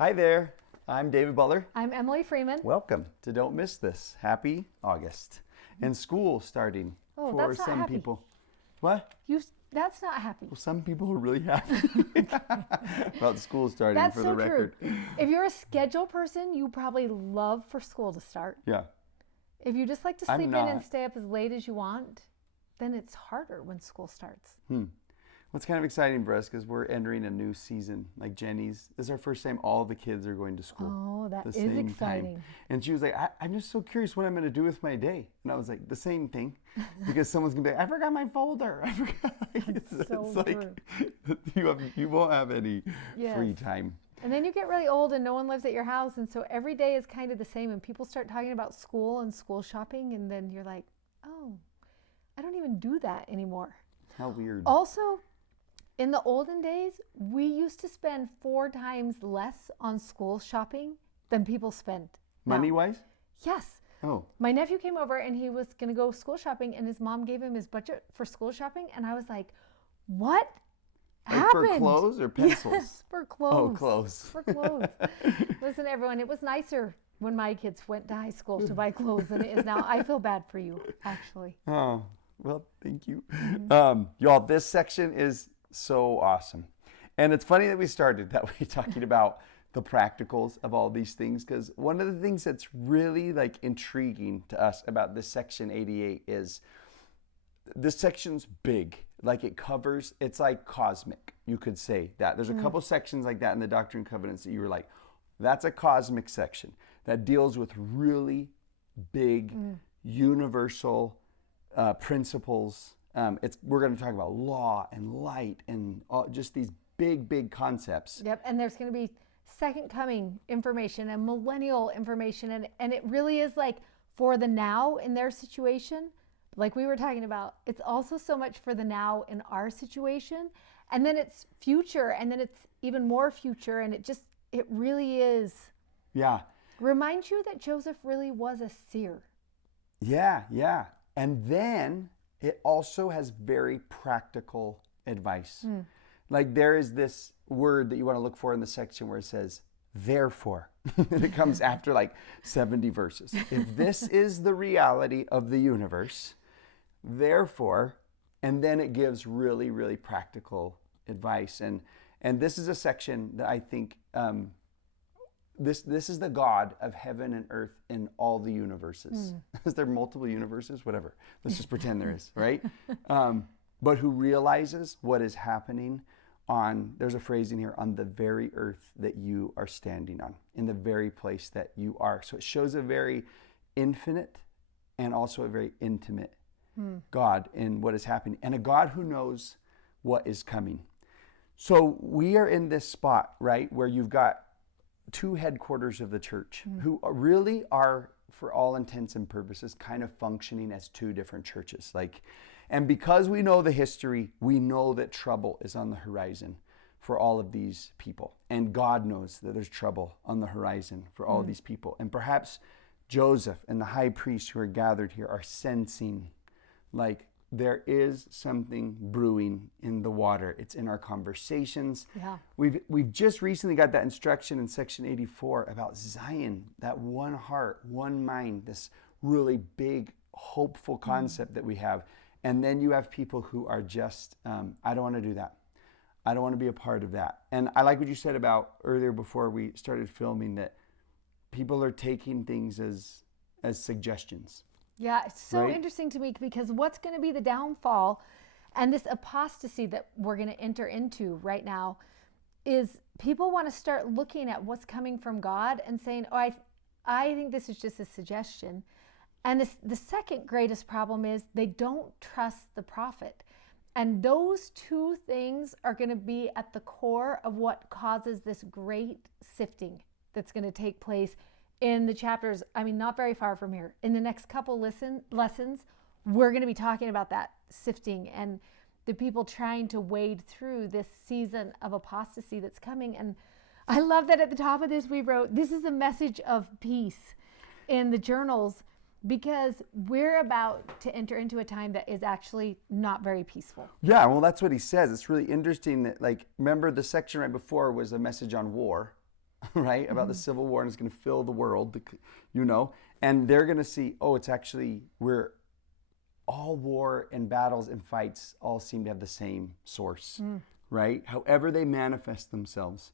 Hi there. I'm David Butler. I'm Emily Freeman. Welcome to Don't Miss This. Happy August. And school starting Oh, for that's not some happy. people. What? That's not happy. Well, some people are really happy about school starting, That's for so the record. true. If you're a schedule person, you probably love for school to start. Yeah. If you just like to I'm sleep in not. and stay up as late as you want, then it's harder when school starts. Well, it's kind of exciting for us because we're entering a new season. Like Jenny's, this is our first time all the kids are going to school. Oh, that the is same exciting. Time. And she was like, I'm just so curious what I'm going to do with my day. And I was like, the same thing. Because someone's going to be like, I forgot my folder. I forgot. It's so like, you won't have any free time. And then you get really old and no one lives at your house. And so every day is kind of the same. And people start talking about school and school shopping. And then you're like, oh, I don't even do that anymore. How weird. Also, in the olden days, we used to spend 4 times less on school shopping than people spend now. Money-wise? Yes. Oh. My nephew came over and he was going to go school shopping and his mom gave him his budget for school shopping. And I was like, what happened? For clothes or pencils? Yes, for clothes. Oh, clothes. For clothes. Listen, everyone, it was nicer when my kids went to high school to buy clothes than it is now. I feel bad for you, actually. Oh, well, thank you. Y'all, this section is so awesome. And it's funny that we started that way talking about the practicals of all these things, because one of the things that's really like intriguing to us about this section 88 is this section's big. Like it covers, it's like cosmic, you could say that. There's a couple sections like that in the Doctrine and Covenants that you were like, that's a cosmic section that deals with really big, universal principles. We're going to talk about law and light and just these big concepts. Yep, and there's going to be second coming information and millennial information, and it really is like for the now in their situation, like we were talking about. It's also so much for the now in our situation, and then it's future, and then it's even more future, and it really is. Yeah. Reminds you that Joseph really was a seer. Yeah. And then it also has very practical advice. Like there is this word that you want to look for in the section where it says, therefore. It comes after like 70 verses. If this is the reality of the universe, therefore, and then it gives really practical advice. And this is a section that I think this is the God of heaven and earth in all the universes. Is there multiple universes? Whatever. Let's just pretend there is, right? But who realizes what is happening on, there's a phrase in here, on the very earth that you are standing on, in the very place that you are. So it shows a very infinite and also a very intimate God in what is happening, and a God who knows what is coming. So we are in this spot, right, where you've got 2 headquarters of the church who really are, for all intents and purposes, kind of functioning as 2 different churches. And because we know the history, we know that trouble is on the horizon for all of these people. And God knows that there's trouble on the horizon for all of these people. And perhaps Joseph and the high priests who are gathered here are sensing like there is something brewing in the water. It's in our conversations. Yeah. We've just recently got that instruction in section 84 about Zion, that one heart, one mind, this really big, hopeful concept that we have. And then you have people who are just, I don't want to do that. I don't want to be a part of that. And I like what you said about earlier before we started filming, that people are taking things as suggestions. Yeah, it's so Right? interesting to me because what's going to be the downfall and this apostasy that we're going to enter into right now is people want to start looking at what's coming from God and saying, oh, I think this is just a suggestion. And the second greatest problem is they don't trust the prophet. And those 2 things are going to be at the core of what causes this great sifting that's going to take place in the chapters, not very far from here. In the next couple lessons, we're going to be talking about that sifting and the people trying to wade through this season of apostasy that's coming. And I love that at the top of this we wrote, this is a message of peace in the journals, because we're about to enter into a time that is actually not very peaceful. Yeah, well, that's what he says. It's really interesting that, remember the section right before was a message on war. right? About the Civil War, and it's going to fill the world, you know, and they're going to see, oh, it's actually, we're all war and battles and fights all seem to have the same source, right? However they manifest themselves.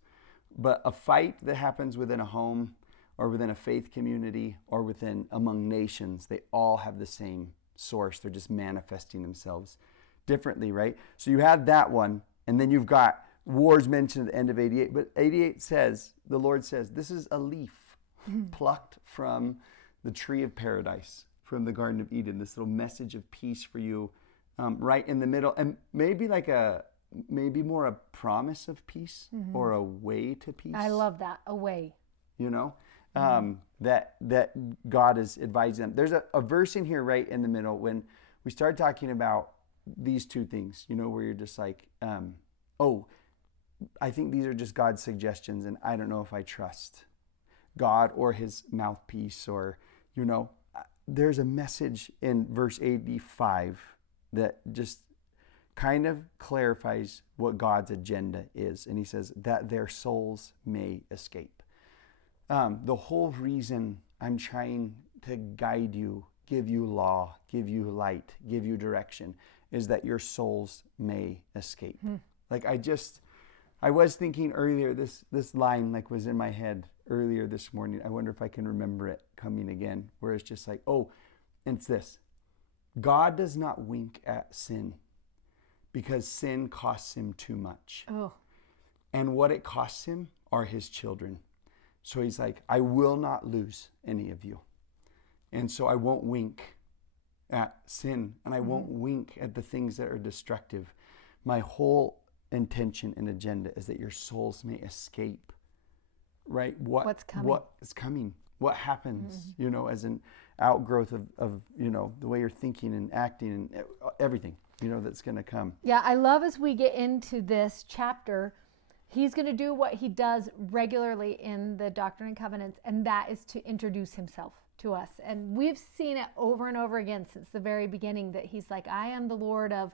But a fight that happens within a home or within a faith community or within among nations, they all have the same source. They're just manifesting themselves differently, right? So you had that one, and then you've got wars mentioned at the end of 88. But 88 says, the Lord says, this is a leaf plucked from the tree of paradise, from the Garden of Eden, this little message of peace for you, right in the middle, and maybe more a promise of peace or a way to peace. I love that, a way. You know, that God is advising them. There's a verse in here right in the middle when we start talking about these two things, you know, where you're just like, I think these are just God's suggestions, and I don't know if I trust God or his mouthpiece, or, you know, there's a message in verse 85 that just kind of clarifies what God's agenda is. And he says that their souls may escape. The whole reason I'm trying to guide you, give you law, give you light, give you direction, is that your souls may escape. Like I was thinking earlier, this line like was in my head earlier this morning. I wonder if I can remember it coming again, where it's just like, it's this. God does not wink at sin because sin costs him too much. And what it costs him are his children. So he's like, I will not lose any of you. And so I won't wink at sin, and I won't wink at the things that are destructive. My whole intention and agenda is that your souls may escape, right? What's coming? What is coming? What happens, you know, as an outgrowth of, you know, the way you're thinking and acting and everything, you know, that's going to come. Yeah, I love as we get into this chapter, he's going to do what he does regularly in the Doctrine and Covenants, and that is to introduce himself to us. And we've seen it over and over again since the very beginning that he's like, I am the Lord of,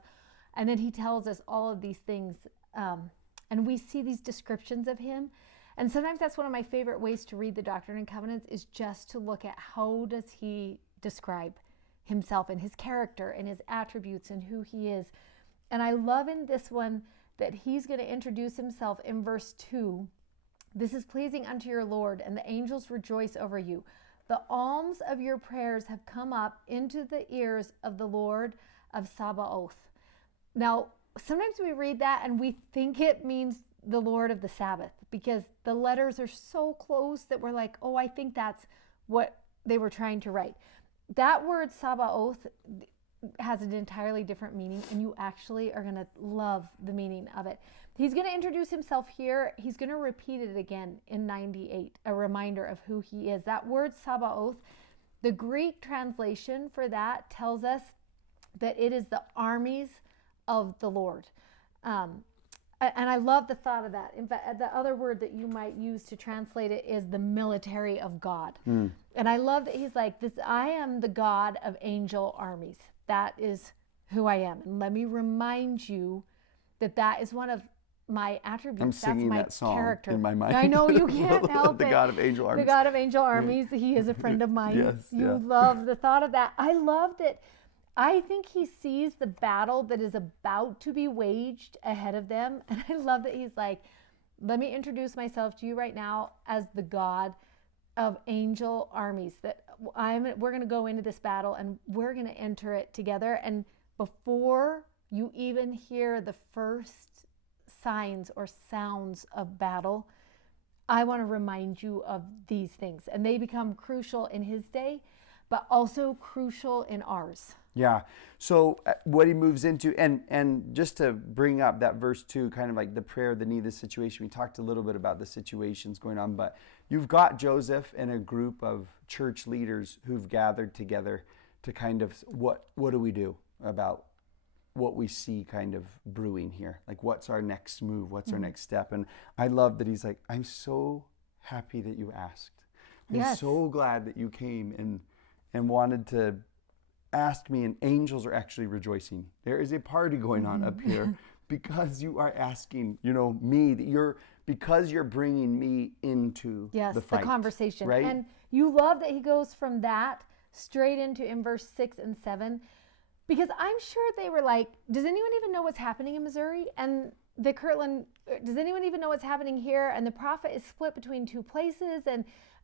and then he tells us all of these things. And we see these descriptions of him. And sometimes that's one of my favorite ways to read the Doctrine and Covenants, is just to look at how does he describe himself and his character and his attributes and who he is. And I love in this one that he's going to introduce himself in verse 2. This is pleasing unto your Lord, and the angels rejoice over you. The alms of your prayers have come up into the ears of the Lord of Sabaoth. Now, sometimes we read that and we think it means the Lord of the Sabbath, because the letters are so close that we're like, I think that's what they were trying to write. That word Sabaoth has an entirely different meaning, and you actually are going to love the meaning of it. He's going to introduce himself here. He's going to repeat it again in 98, a reminder of who he is. That word Sabaoth, the Greek translation for that tells us that it is the armies of the Lord. And I love the thought of that. In fact, the other word that you might use to translate it is the military of God. And I love that he's like, I am the God of angel armies. That is who I am. And let me remind you that is one of my attributes. I'm singing that's my that song character in my mind. I know you can't help the it. God of angel armies. The God of angel armies. He is a friend of mine. Yes, you love the thought of that. I love that. I think he sees the battle that is about to be waged ahead of them. And I love that he's like, let me introduce myself to you right now as the God of angel armies. That we're going to go into this battle and we're going to enter it together. And before you even hear the first signs or sounds of battle, I want to remind you of these things. And they become crucial in his day, but also crucial in ours. Yeah. So what he moves into, and just to bring up that verse 2, kind of like the prayer, the need, the situation. We talked a little bit about the situations going on, but you've got Joseph and a group of church leaders who've gathered together to kind of, what do we do about what we see kind of brewing here? Like, what's our next move? What's our next step? And I love that he's like, I'm so happy that you asked. I'm so glad that you came and wanted to ask me, and angels are actually rejoicing. There is a party going on up here because you are asking, me, because you're bringing me into the fight. The conversation. Right? And you love that he goes from that straight into in verse 6 and 7, because I'm sure they were like, does anyone even know what's happening in Missouri? And the Kirtland, does anyone even know what's happening here? And the prophet is split between two places.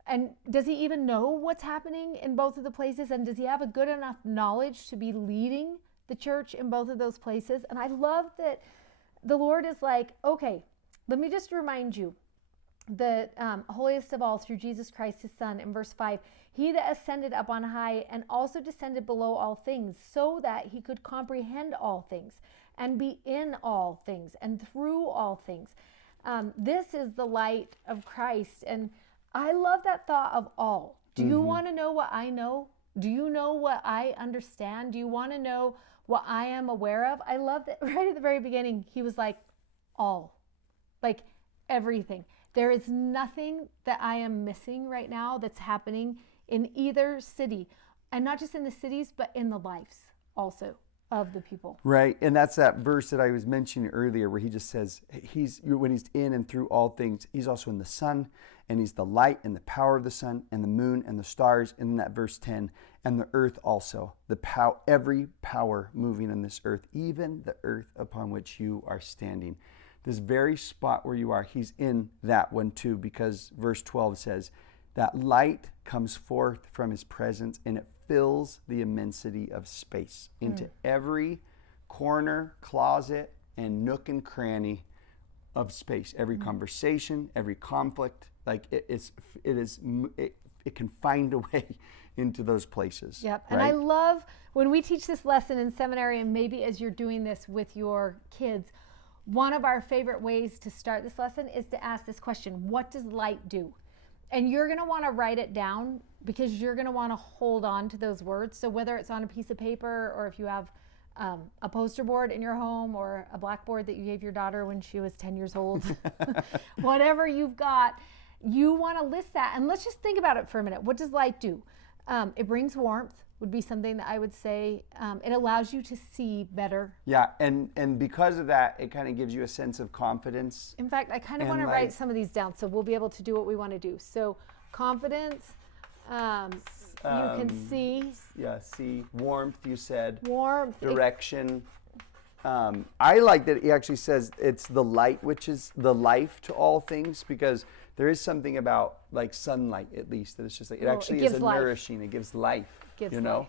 And does he even know what's happening in both of the places? And does he have a good enough knowledge to be leading the church in both of those places? And I love that the Lord is like, okay, let me just remind you, the holiest of all, through Jesus Christ, his son, in verse 5, he that ascended up on high and also descended below all things, so that he could comprehend all things and be in all things and through all things. This is the light of Christ. And I love that thought of all. Do you want to know what I know? Do you know what I understand? Do you want to know what I am aware of? I love that right at the very beginning, he was like, all, like everything. There is nothing that I am missing right now that's happening in either city, and not just in the cities, but in the lives also of the people. Right. And that's that verse that I was mentioning earlier where he just says when he's in and through all things, he's also in the sun, and he's the light and the power of the sun and the moon and the stars. And in that verse 10, and the earth also, every power moving on this earth, even the earth upon which you are standing. This very spot where you are, he's in that one too, because verse 12 says that light comes forth from his presence and it fills the immensity of space into every corner, closet, and nook and cranny of space. Every conversation, every conflict, like it can find a way into those places. Yep. Right? And I love when we teach this lesson in seminary, and maybe as you're doing this with your kids, one of our favorite ways to start this lesson is to ask this question: what does light do? And you're going to want to write it down, because you're going to want to hold on to those words. So whether it's on a piece of paper, or if you have a poster board in your home, or a blackboard that you gave your daughter when she was 10 years old, whatever you've got, you want to list that. And let's just think about it for a minute. What does light do? It brings warmth, would be something that I would say. It allows you to see better. Yeah, and because of that, it kind of gives you a sense of confidence. In fact, I kind of want to write some of these down so we'll be able to do what we want to do. So confidence, you can see. Yeah, see. Warmth, you said. Warmth. Direction. I like that he actually says it's the light, which is the life to all things, because there is something about like sunlight, at least, that it's just like, it actually is nourishing. It gives life. Life.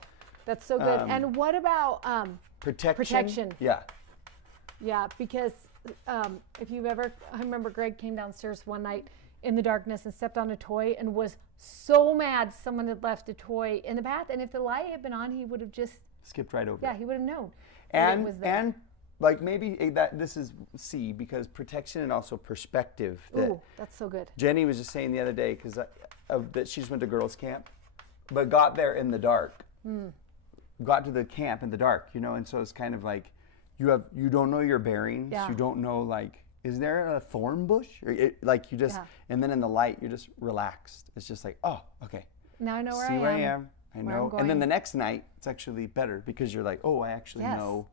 That's so good. And what about protection? Yeah. Yeah, because if you've ever, I remember Greg came downstairs one night in the darkness and stepped on a toy and was so mad someone had left a toy in the bath. And if the light had been on, he would have just skipped right over. Yeah, he would have known. And like maybe that this is C, because protection and also perspective. Ooh, that's so good. Jenny was just saying the other day, because that she just went to girls' camp, but got there in the dark. Got to the camp in the dark, and so it's kind of like you don't know your bearings. Yeah. You don't know, like, is there a thorn bush? Or and then in the light, you're just relaxed. It's just like, oh, okay. Now I know where I am. I know. I'm and then the next night, it's actually better, because you're like, oh, I actually know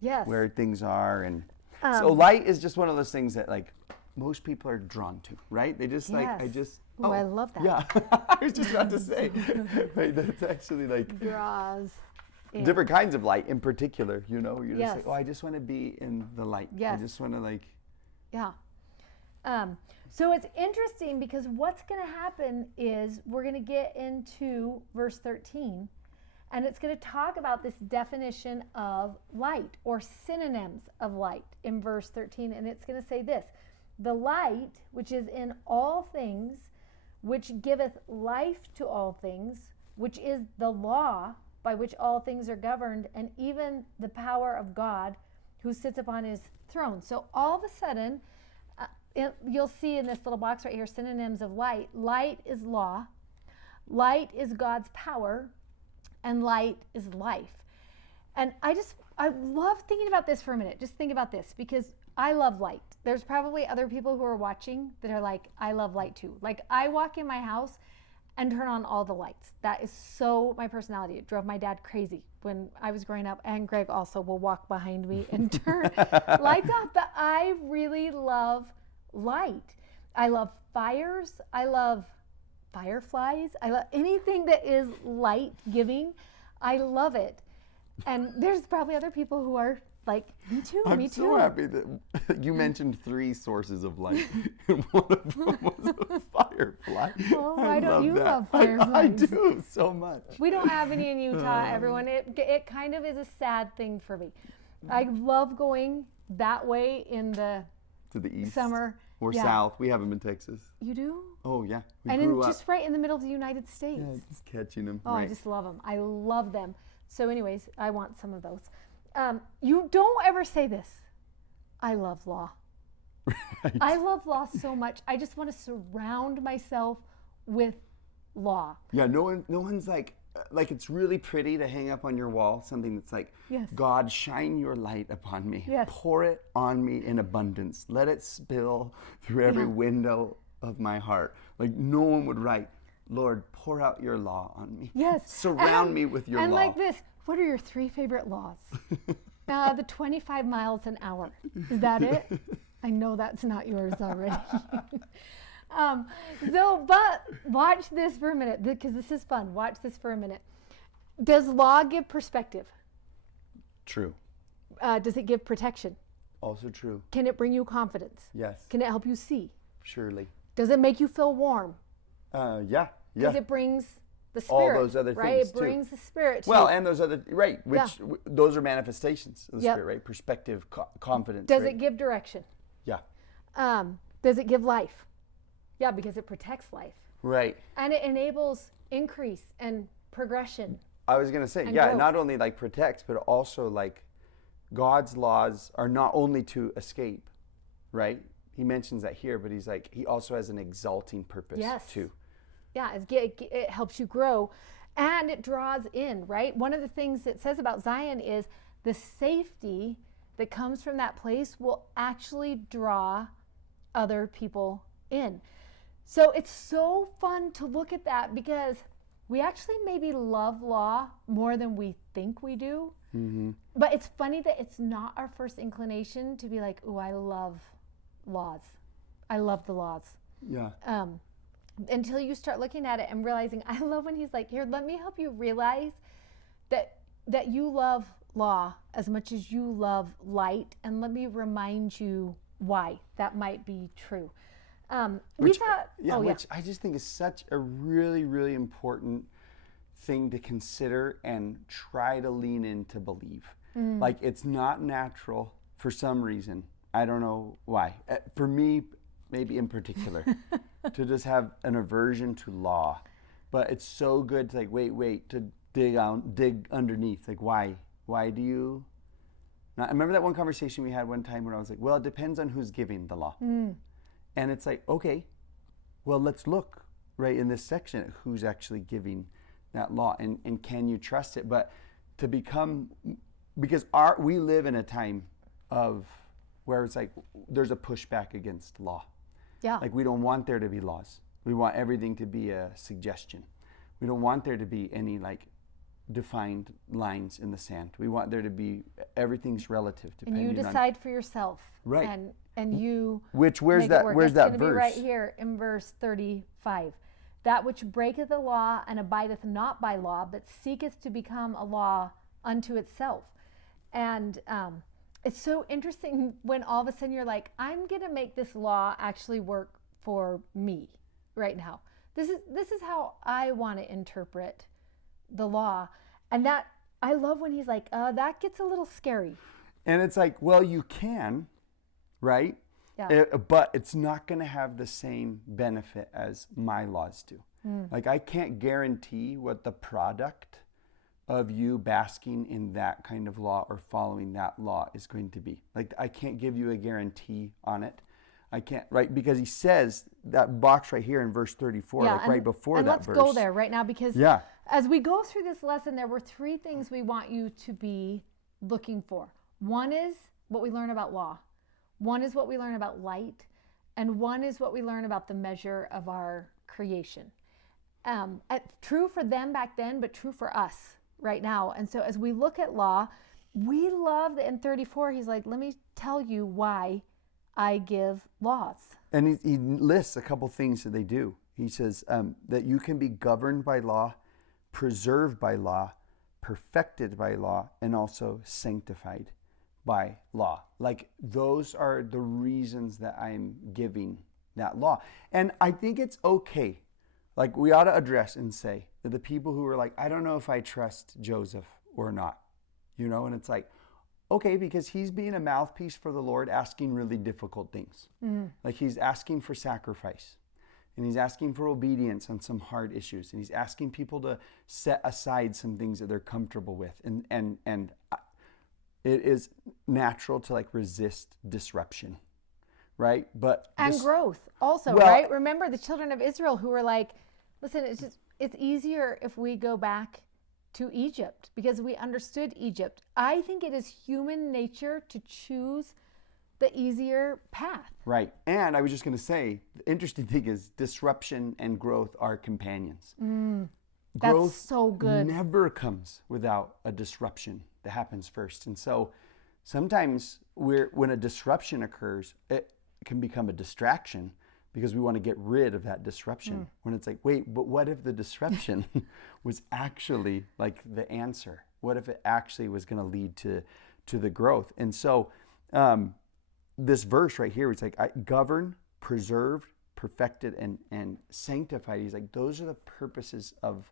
where things are. And so light is just one of those things that, like, most people are drawn to, right? They just like, Oh, I love that. Yeah, I was just about to say, like, that's actually like draws different kinds of light in particular. You're just like, oh, I just want to be in the light. Yes. I just want to like. Yeah. So it's interesting, because what's going to happen is we're going to get into verse 13, and it's going to talk about this definition of light, or synonyms of light, in verse 13, and it's going to say this: the light which is in all things, which giveth life to all things, which is the law by which all things are governed, and even the power of God who sits upon his throne. So all of a sudden, you'll see in this little box right here, synonyms of light. Light is law, light is God's power, and light is life. And I love thinking about this for a minute. Just think about this, because I love light. There's probably other people who are watching that are like, I love light too. Like, I walk in my house and turn on all the lights. That is so my personality. It drove my dad crazy when I was growing up, and Greg also will walk behind me and turn lights off. But I really love light. I love fires. I love fireflies. I love anything that is light giving. I love it. And there's probably other people who are like, me too, me too. I'm so happy that you mentioned 3 sources of light, and one of them was a firefly. Well, why don't you love fireflies? I do so much. We don't have any in Utah, everyone. It kind of is a sad thing for me. I love going that way in the To the east summer. or south. We have them in Texas. You do? Oh, yeah. Just right in the middle of the United States. Yeah, just catching them. Oh, right. I just love them. I love them. So anyways, I want some of those. You don't ever say this. I love law. Right. I love law so much. I just want to surround myself with law. Yeah, no one's like it's really pretty to hang up on your wall, something that's like, yes. God, shine your light upon me. Yes. Pour it on me in abundance. Let it spill through every window of my heart. Like no one would write, Lord, pour out your law on me. Yes. Surround me with your law. And like this, what are your 3 favorite laws? The 25 miles an hour. Is that it? I know that's not yours already. But watch this for a minute, because this is fun. Watch this for a minute. Does law give perspective? True. Does it give protection? Also true. Can it bring you confidence? Yes. Can it help you see? Surely. Does it make you feel warm? Yeah. Because it brings the spirit. All those other right? things It brings the spirit to Well, you. and those other, right, which those are manifestations of the spirit, right? Perspective, confidence. Does right? it give direction? Yeah. Does it give life? Yeah, because it protects life. Right. And it enables increase and progression. I was going to say, growth. Not only like protects, but also like God's laws are not only to escape, right? He mentions that here, but he's like, he also has an exalting purpose too. Yeah, it helps you grow, and it draws in, right? One of the things it says about Zion is the safety that comes from that place will actually draw other people in. So it's so fun to look at that, because we actually maybe love law more than we think we do. Mm-hmm. But it's funny that it's not our first inclination to be like, "Ooh, I love laws. I love the laws." Yeah. Until you start looking at it and realizing, I love when he's like, here, let me help you realize that you love law as much as you love light, and let me remind you why that might be true. Which I just think is such a really, really important thing to consider and try to lean in to believe. Like, it's not natural for some reason. I don't know why. For me, maybe in particular, to just have an aversion to law. But it's so good to like, wait, to dig underneath. Like, why do you? Now, I remember that one conversation we had one time where I was like, well, it depends on who's giving the law. And it's like, okay, well, let's look right in this section at who's actually giving that law, and can you trust it? But to become, because we live in a time of where it's like there's a pushback against law. Yeah. Like, we don't want there to be laws. We want everything to be a suggestion. We don't want there to be any like defined lines in the sand. We want there to be, everything's relative depending on. And you decide for yourself. Right. And you where's that verse? Be right here in verse 35. That which breaketh the law and abideth not by law, but seeketh to become a law unto itself. And it's so interesting when all of a sudden you're like, I'm going to make this law actually work for me right now. This is how I want to interpret the law. And that, I love when he's like, that gets a little scary. And it's like, well, you can, right? Yeah. But it's not going to have the same benefit as my laws do. Like, I can't guarantee what the product of you basking in that kind of law or following that law is going to be. Like, I can't give you a guarantee on it. I can't, right? Because he says that box right here in verse 34, right before that verse. And let's go there right now, because as we go through this lesson, there were 3 things we want you to be looking for. One is what we learn about law. One is what we learn about light. And one is what we learn about the measure of our creation. True for them back then, but true for us right now. And so as we look at law, we love that in 34, he's like, let me tell you why I give laws. And he lists a couple things that they do. He says that you can be governed by law, preserved by law, perfected by law, and also sanctified by law. Like, those are the reasons that I'm giving that law. And I think it's okay. Like, we ought to address and say that the people who are like, I don't know if I trust Joseph or not, and it's like, okay, because he's being a mouthpiece for the Lord, asking really difficult things. Like, he's asking for sacrifice, and he's asking for obedience on some hard issues, and he's asking people to set aside some things that they're comfortable with. And it is natural to like resist disruption, right? And growth also, well, right? Remember the children of Israel who were like, listen, it's easier if we go back to Egypt because we understood Egypt. I think it is human nature to choose the easier path. Right. And I was just going to say, the interesting thing is disruption and growth are companions. Growth That's so good. Never comes without a disruption that happens first. And so sometimes when a disruption occurs, it can become a distraction because we want to get rid of that disruption. When it's like, wait, but what if the disruption was actually like the answer? What if it actually was going to lead to the growth? And so this verse right here, it's like, govern, preserved, perfected, and sanctified. He's like, those are the purposes of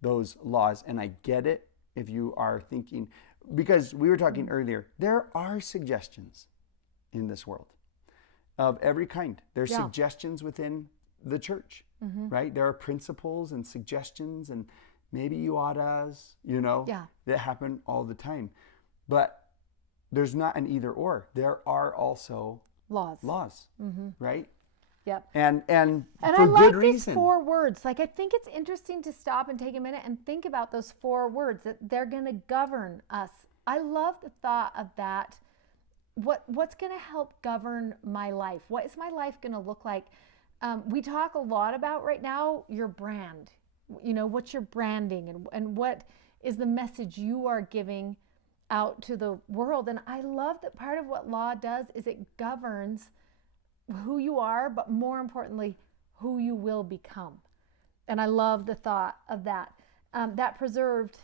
those laws. And I get it if you are thinking, because we were talking earlier, there are suggestions in this world of every kind. There's suggestions within the church, right? There are principles and suggestions and maybe you oughtas, that happen all the time. But there's not an either or. There are also laws, right? Yep. And for I like good reason. These 4 words. Like, I think it's interesting to stop and take a minute and think about those 4 words, that they're going to govern us. I love the thought of that. What's going to help govern my life? What is my life going to look like? We talk a lot about right now your brand. What's your branding and what is the message you are giving out to the world? And I love that part of what law does is it governs who you are, but more importantly, who you will become. And I love the thought of that. That preserved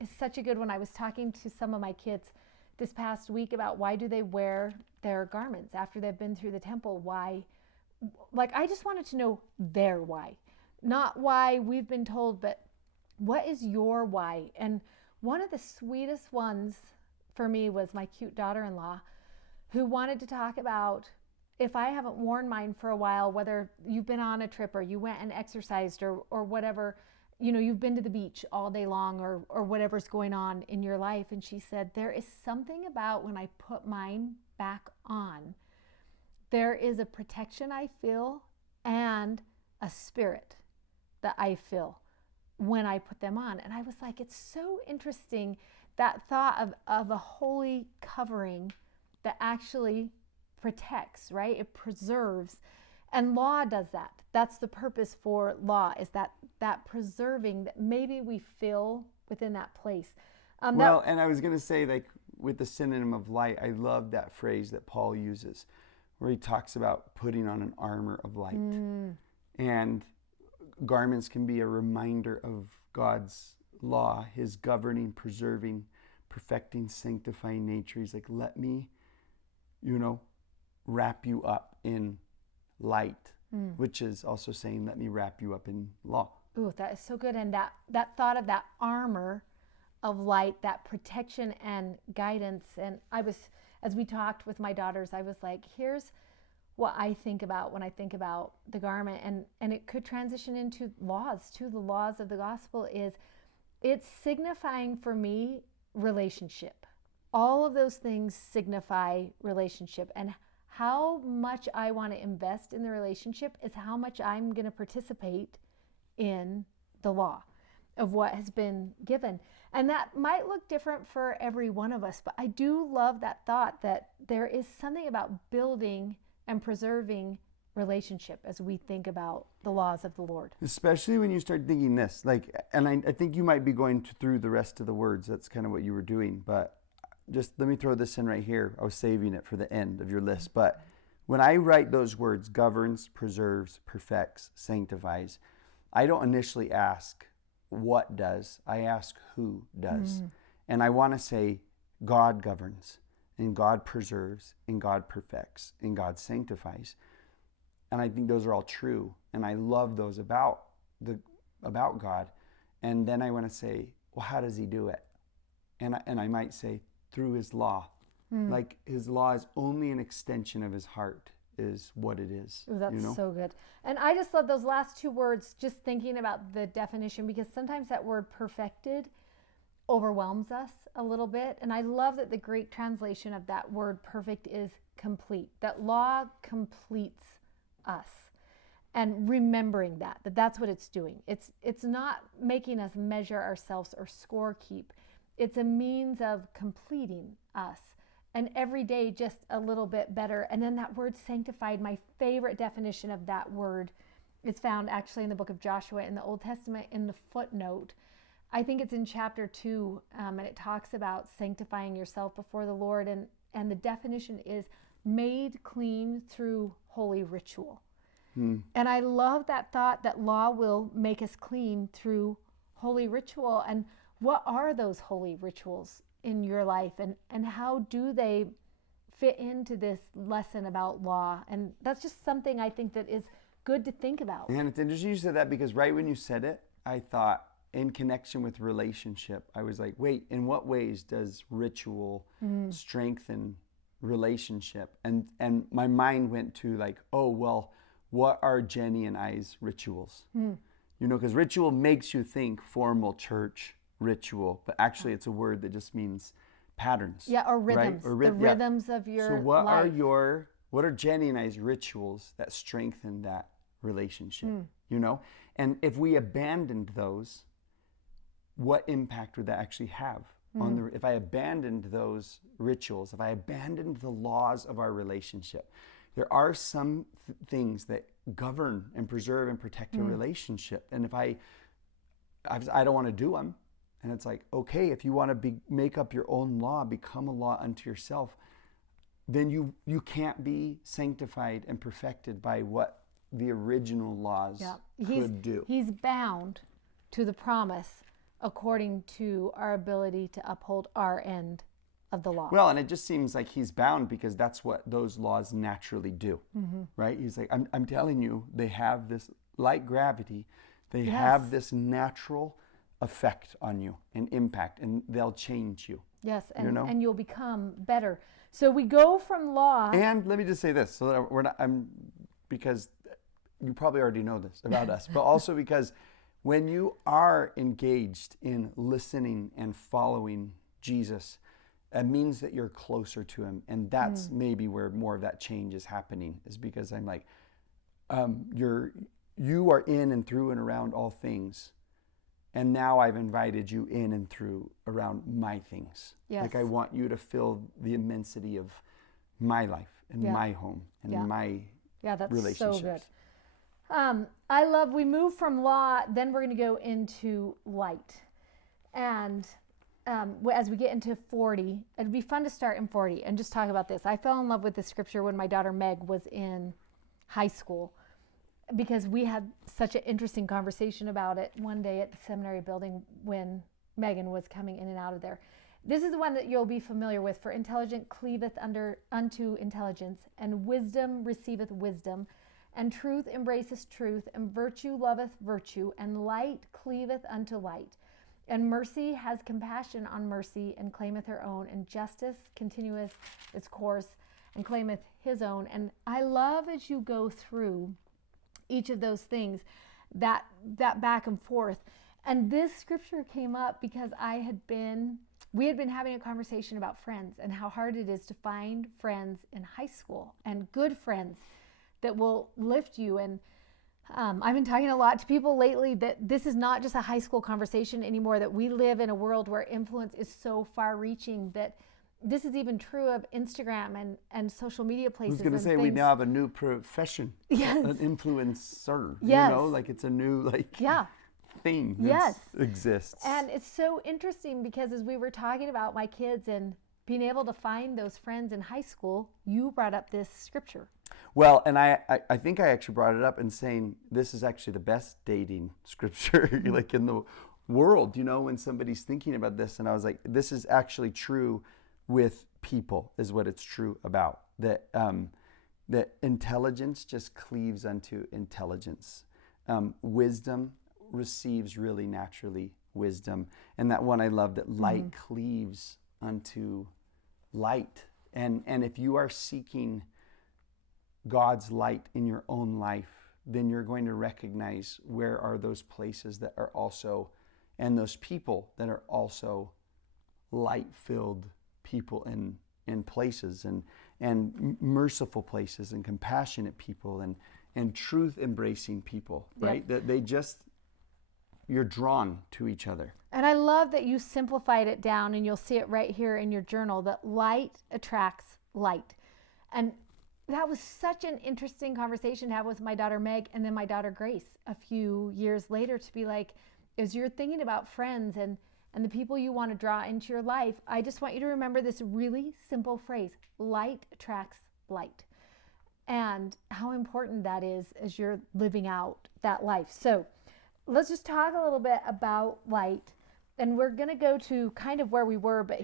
is such a good one. I was talking to some of my kids this past week about why do they wear their garments after they've been through the temple. Why? Like, I just wanted to know their why. Not why we've been told, but what is your why? And one of the sweetest ones for me was my cute daughter-in-law who wanted to talk about, if I haven't worn mine for a while, whether you've been on a trip or you went and exercised or whatever, you've been to the beach all day long or whatever's going on in your life. And she said, there is something about when I put mine back on, there is a protection I feel and a spirit that I feel when I put them on. And I was like, it's so interesting, that thought of a holy covering that actually protects, right? It preserves. And law does that. That's the purpose for law, is that preserving that maybe we feel within that place. And I was going to say, like, with the synonym of light, I love that phrase that Paul uses where he talks about putting on an armor of light. And garments can be a reminder of God's law, his governing, preserving, perfecting, sanctifying nature. He's like, let me, wrap you up in light, which is also saying, let me wrap you up in law. Ooh, that is so good. And that thought of that armor of light, that protection and guidance. And as we talked with my daughters, I was like, here's what I think about when I think about the garment, and it could transition into laws too. The laws of the gospel is, it's signifying for me relationship. All of those things signify relationship, and how much I want to invest in the relationship is how much I'm going to participate in the law of what has been given. And that might look different for every one of us, but I do love that thought that there is something about building and preserving relationship as we think about the laws of the Lord. Especially when you start thinking this, like, and I think you might be going through the rest of the words. That's kind of what you were doing. But just let me throw this in right here. I was saving it for the end of your list. But when I write those words, governs, preserves, perfects, sanctifies, I don't initially ask what does. I ask who does. And I want to say God governs, and God preserves, and God perfects, and God sanctifies. And I think those are all true. And I love those about God. And then I want to say, well, how does he do it? And I might say, through his law. Like his law is only an extension of his heart, is what it is. Ooh, that's so good. And I just love those last two words, just thinking about the definition, because sometimes that word perfected overwhelms us a little bit. And I love that the Greek translation of that word perfect is complete. That law completes us. And remembering that's what it's doing. It's not making us measure ourselves or score keep. It's a means of completing us. And every day just a little bit better. And then that word sanctified, my favorite definition of that word is found actually in the book of Joshua in the Old Testament in the footnote. I think it's in chapter 2, and it talks about sanctifying yourself before the Lord. And the definition is made clean through holy ritual. And I love that thought that law will make us clean through holy ritual. And what are those holy rituals in your life? And how do they fit into this lesson about law? And that's just something I think that is good to think about. And it's interesting you said that, because right when you said it, I thought in connection with relationship, I was like, wait, in what ways does ritual strengthen relationship? And my mind went to like, oh, well, what are Jenny and I's rituals? Because ritual makes you think formal church ritual, but actually it's a word that just means patterns. Yeah, or rhythms. Right? The rhythms of your So what life. what are Jenny and I's rituals that strengthen that relationship? And if we abandoned those, what impact would that actually have on if I abandoned those rituals, if I abandoned the laws of our relationship? There are some things that govern and preserve and protect a relationship. And if I don't want to do them, and it's like, okay, if you want to make up your own law, become a law unto yourself, then you can't be sanctified and perfected by what the original laws could do. He's bound to the promise according to our ability to uphold our end of the law. Well, and it just seems like he's bound because that's what those laws naturally do, right? He's like, I'm telling you, they have this, like gravity, they have this natural effect on you and impact, and they'll change you. Yes, and you'll become better. So we go from law. And let me just say this, so that we're not, because you probably already know this about us, but also because when you are engaged in listening and following Jesus, it means that you're closer to him. And that's maybe where more of that change is happening, is because I'm like, you are in and through and around all things. And now I've invited you in and through around my things. Yes. Like I want you to feel the immensity of my life and my home and my relationships. So good. We move from law, then we're going to go into light. And as we get into 40, it'd be fun to start in 40 and just talk about this. I fell in love with this scripture when my daughter Meg was in high school, because we had such an interesting conversation about it one day at the seminary building when Megan was coming in and out of there. This is the one that you'll be familiar with. For intelligence cleaveth unto intelligence, and wisdom receiveth wisdom, and truth embraceth truth, and virtue loveth virtue, and light cleaveth unto light. And mercy has compassion on mercy, and claimeth her own, and justice continueth its course, and claimeth his own. And I love, as you go through each of those things, that back and forth. And this scripture came up because we had been having a conversation about friends and how hard it is to find friends in high school, and good friends that will lift you. And I've been talking a lot to people lately that this is not just a high school conversation anymore, that we live in a world where influence is so far reaching that this is even true of Instagram and social media I was places. going to and say, we things. now have a new profession. Yes. An influencer. Yes. You know, like it's a new thing Yes. that exists. And it's so interesting because as we were talking about my kids and being able to find those friends in high school, you brought up this scripture. Well, and I think I actually brought it up in saying this is actually the best dating scripture like in the world, you know, when somebody's thinking about this. And I was like, this is actually true with people, is what it's true about. That intelligence just cleaves unto intelligence. Wisdom receives really naturally wisdom. And that one I love, that light cleaves unto light. And if you are seeking God's light in your own life, then you're going to recognize where are those places that are also, and those people that are also light-filled people in places, and merciful places, and compassionate people, and truth-embracing people, right? Yep. That they just, you're drawn to each other. And I love that you simplified it down, and you'll see it right here in your journal, that light attracts light. And that was such an interesting conversation to have with my daughter Meg and then my daughter Grace a few years later, to be like, as you're thinking about friends and the people you want to draw into your life, I just want you to remember this really simple phrase: light attracts light. And how important that is as you're living out that life. So let's just talk a little bit about light. And we're going to go to kind of where we were, but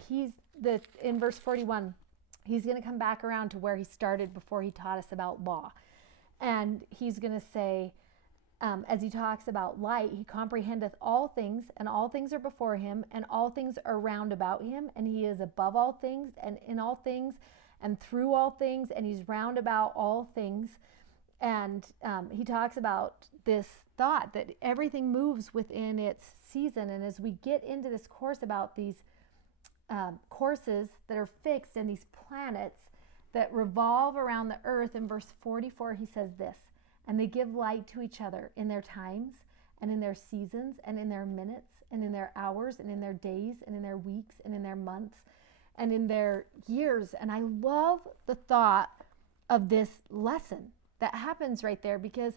in verse 41, he's going to come back around to where he started before he taught us about law. And he's going to say, as he talks about light, he comprehendeth all things, and all things are before him, and all things are round about him, and he is above all things, and in all things, and through all things, and he's round about all things. And he talks about this thought that everything moves within its season. And as we get into this course about these courses that are fixed and these planets that revolve around the earth, in verse 44 he says this: and they give light to each other in their times and in their seasons and in their minutes and in their hours and in their days and in their weeks and in their months and in their years. And I love the thought of this lesson that happens right there, because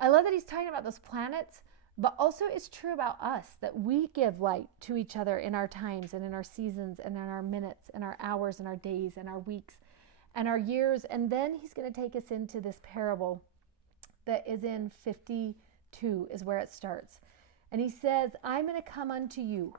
I love that he's talking about those planets, but also it's true about us, that we give light to each other in our times and in our seasons and in our minutes and our hours and our days and our weeks and our years. And then he's going to take us into this parable that is in 52 is where it starts. And he says, I'm going to come unto you,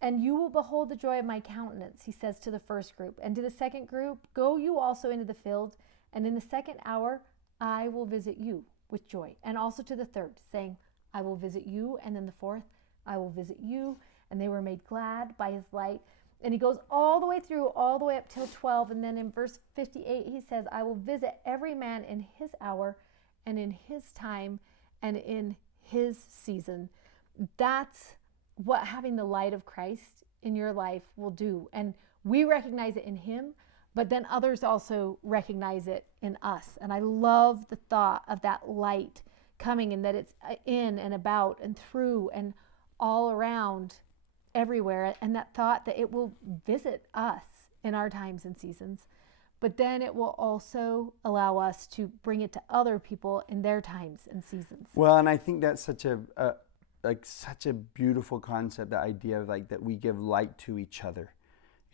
and you will behold the joy of my countenance, he says to the first group. And to the second group, go you also into the field, and in the second hour I will visit you with joy. And also to the third, saying, I will visit you. And then the fourth, I will visit you. And they were made glad by his light. And he goes all the way through, all the way up till 12. And then in verse 58, he says, I will visit every man in his hour and in his time and in his season. That's what having the light of Christ in your life will do. And we recognize it in him, but then others also recognize it in us. And I love the thought of that light coming, and that it's in and about and through and all around everywhere. And that thought that it will visit us in our times and seasons, but then it will also allow us to bring it to other people in their times and seasons. Well, and I think that's such a beautiful concept, the idea of like that we give light to each other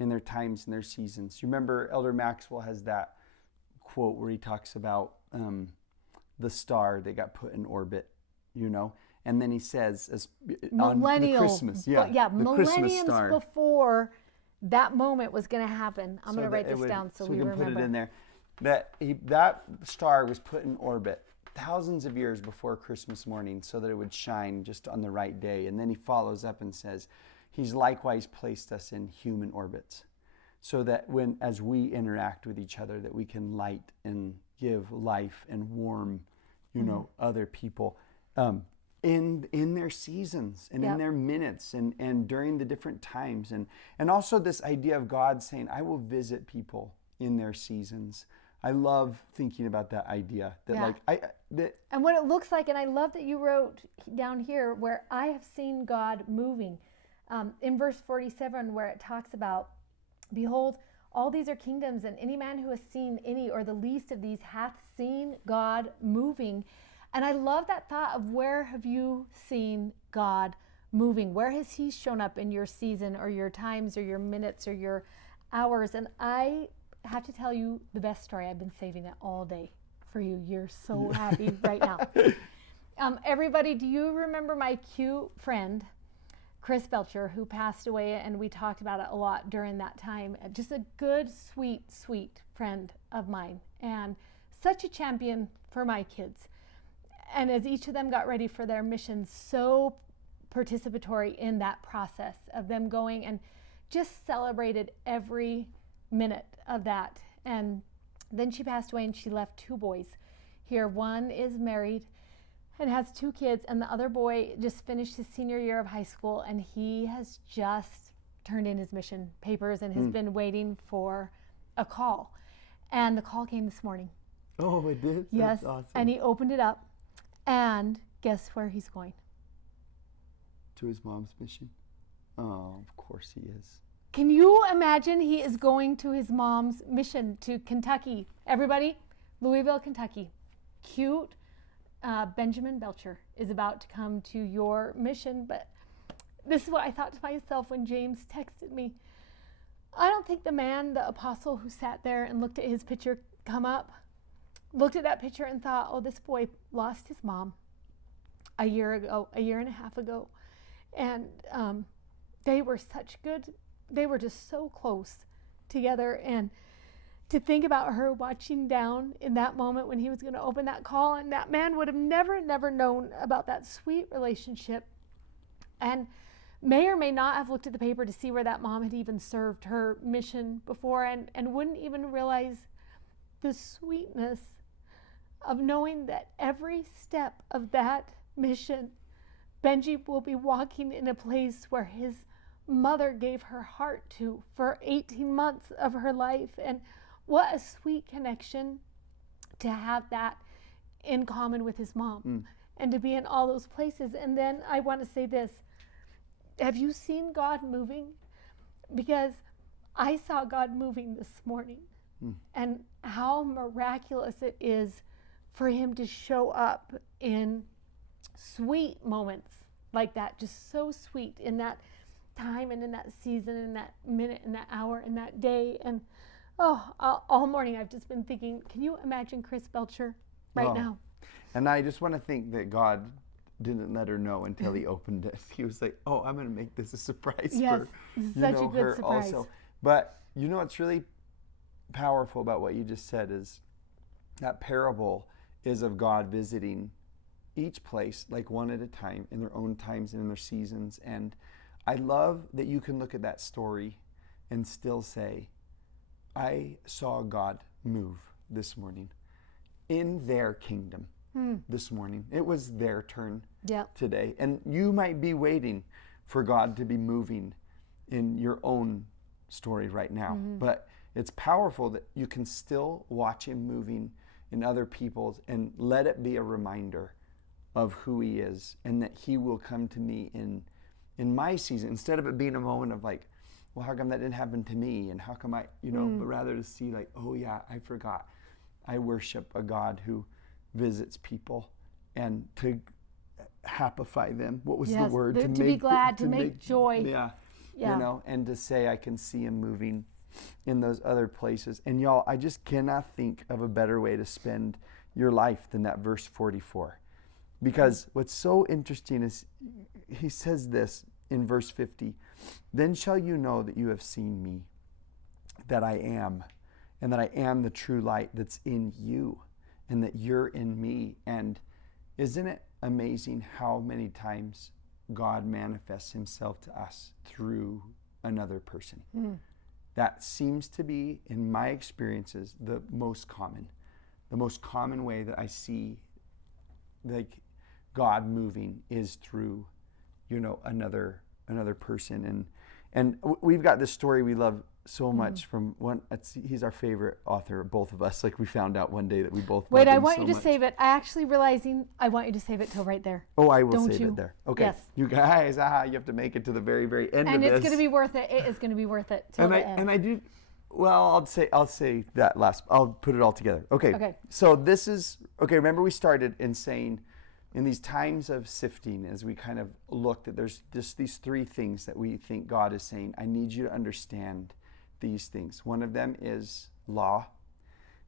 in their times and their seasons. You remember Elder Maxwell has that quote where he talks about the star that got put in orbit, you know, and then he says, as on the Christmas, the millenniums star. Before that moment was going to happen. I'm going to write this down so we can remember. Put it in there. That star was put in orbit thousands of years before Christmas morning, so that it would shine just on the right day. And then he follows up and says, he's likewise placed us in human orbits, so that as we interact with each other, that we can light and give life and warm, other people in their seasons and in their minutes and during the different times. And also this idea of God saying, I will visit people in their seasons. I love thinking about that idea that and what it looks like. And I love that you wrote down here where I have seen God moving in verse 47, where it talks about, behold, all these are kingdoms, and any man who has seen any or the least of these hath seen God moving. And I love that thought of, where have you seen God moving? Where has he shown up in your season or your times or your minutes or your hours? And I have to tell you the best story. I've been saving it all day for you. You're so happy right now. Everybody, do you remember my cute friend, Chris Belcher, who passed away? And we talked about it a lot during that time. Just a good, sweet, sweet friend of mine, and such a champion for my kids. And as each of them got ready for their mission, so participatory in that process of them going, and just celebrated every minute of that. And then she passed away, and she left 2 boys here. One is married and has 2 kids, and the other boy just finished his senior year of high school, and he has just turned in his mission papers and has been waiting for a call. And the call came this morning. Oh, it did? Yes. That's awesome. And he opened it up, and guess where he's going? To his mom's mission. Oh, of course he is. Can you imagine? He is going to his mom's mission to Kentucky. Everybody, Louisville, Kentucky. Cute. Benjamin Belcher is about to come to your mission. But this is what I thought to myself when James texted me. I don't think the man, the apostle who sat there and looked at his picture come up, looked at that picture and thought, oh, this boy lost his mom a year and a half ago. And they were just so close together. And to think about her watching down in that moment when he was going to open that call, and that man would have never known about that sweet relationship, and may or may not have looked at the paper to see where that mom had even served her mission before, and wouldn't even realize the sweetness of knowing that every step of that mission, Benji will be walking in a place where his mother gave her heart to for 18 months of her life. And what a sweet connection to have that in common with his mom and to be in all those places. And then I want to say this. Have you seen God moving? Because I saw God moving this morning, and how miraculous it is for him to show up in sweet moments like that, just so sweet in that time and in that season, in that minute, in that hour, in that day. And all morning I've just been thinking, can you imagine Chris Belcher right now? And I just want to think that God didn't let her know until he opened it. He was like, oh, I'm going to make this a surprise for such a good her surprise. also. But you know what's really powerful about what you just said is that parable is of God visiting each place like one at a time in their own times and in their seasons. And I love that you can look at that story and still say, I saw God move this morning in their kingdom this morning. It was their turn today. And you might be waiting for God to be moving in your own story right now. But it's powerful that you can still watch him moving in other people's, and let it be a reminder of who he is, and that he will come to me in my season, instead of it being a moment of like, well, how come that didn't happen to me? And how come I, but rather to see like, oh yeah, I forgot. I worship a God who visits people, and to happify them. What was the word? To be glad, to make joy. Yeah. And to say I can see him moving in those other places. And y'all, I just cannot think of a better way to spend your life than that verse 44. Because what's so interesting is he says this in verse 50, then shall you know that you have seen me, that I am, and that I am the true light that's in you, and that you're in me. And isn't it amazing how many times God manifests himself to us through another person? That seems to be, in my experiences, the most common way that I see like God moving is through, another person. And we've got this story we love so much from one. He's our favorite author, both of us. Like we found out one day that we both. Wait, I want you to save it. I want you to save it till right there. Oh, I will save it there. Okay. Yes. You guys, you have to make it to the very, very end of this. And it's going to be worth it. It is going to be worth it till the end. And I do. Well, I'll say that last. I'll put it all together. Okay. Okay. So this is okay. Remember, we started in saying, in these times of sifting, as we kind of looked at, there's just these three things that we think God is saying. I need you to understand these things. One of them is law,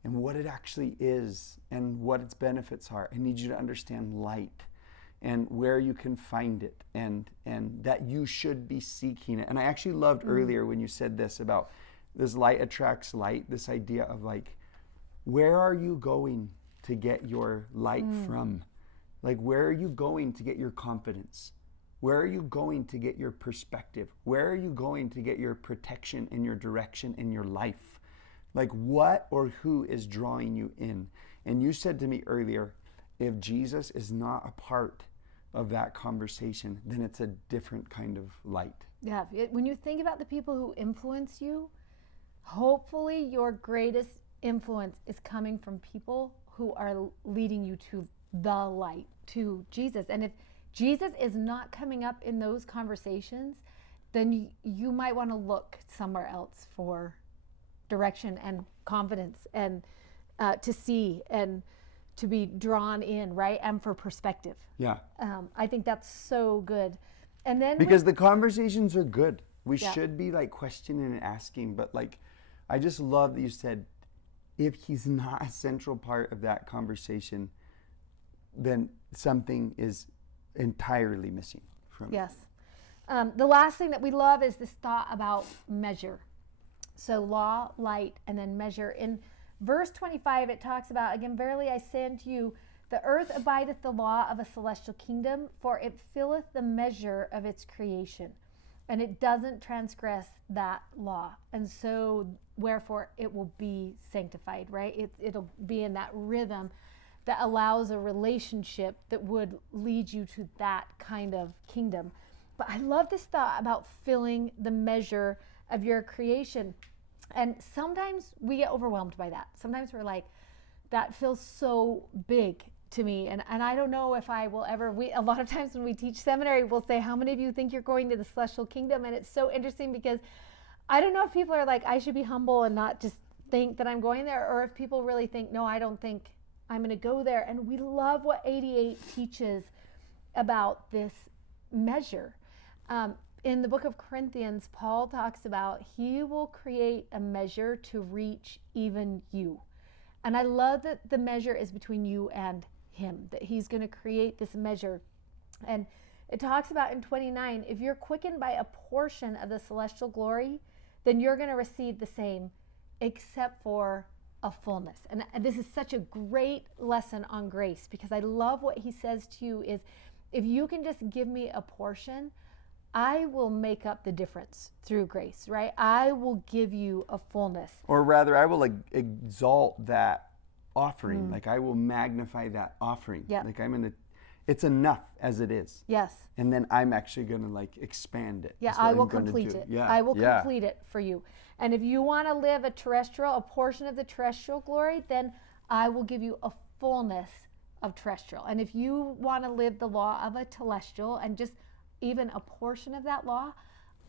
and what it actually is, and what its benefits are. I need you to understand light, and where you can find it, and that you should be seeking it. And I actually loved earlier when you said this about this light attracts light, this idea of like, where are you going to get your light from? Like, where are you going to get your confidence? Where are you going to get your perspective? Where are you going to get your protection and your direction in your life? Like, what or who is drawing you in? And you said to me earlier, if Jesus is not a part of that conversation, then it's a different kind of light. Yeah. When you think about the people who influence you, hopefully your greatest influence is coming from people who are leading you to the light, to Jesus. And if Jesus is not coming up in those conversations, then you might want to look somewhere else for direction and confidence, and to see and to be drawn in, right? And for perspective. Yeah. I think that's so good. And then because the conversations are good. We Yeah. should be like questioning and asking, but like, I just love that you said, if he's not a central part of that conversation, then something is entirely missing from it. Yes. The last thing that we love is this thought about measure. So law, light, and then measure. In verse 25, it talks about, again, verily I say unto you, the earth abideth the law of a celestial kingdom, for it filleth the measure of its creation. And it doesn't transgress that law. And so, wherefore, it will be sanctified, right? It'll be in that rhythm that allows a relationship that would lead you to that kind of kingdom. But I love this thought about filling the measure of your creation. And sometimes we get overwhelmed by that. Sometimes we're like, that feels so big to me. And I don't know if I will ever, a lot of times when we teach seminary, we'll say, how many of you think you're going to the celestial kingdom? And it's so interesting because I don't know if people are like, I should be humble and not just think that I'm going there, or if people really think, no, I don't think I'm going to go there. And we love what 88 teaches about this measure. In the book of Corinthians, Paul talks about he will create a measure to reach even you. And I love that the measure is between you and him, that he's going to create this measure. And it talks about in 29, if you're quickened by a portion of the celestial glory, then you're going to receive the same, except for a fullness. And this is such a great lesson on grace, because I love what he says to you is, if you can just give me a portion, I will make up the difference through grace, right? I will give you a fullness. Or rather, I will exalt that offering. Like, I will magnify that offering. Yeah. Like, it's enough as it is. Yes. And then I'm actually going to like expand it. Yeah, That's what I I'm will gonna complete do. it. Yeah. I will Yeah. complete it for you. And if you want to live a portion of the terrestrial glory, then I will give you a fullness of terrestrial. And if you want to live the law of a telestial and just even a portion of that law,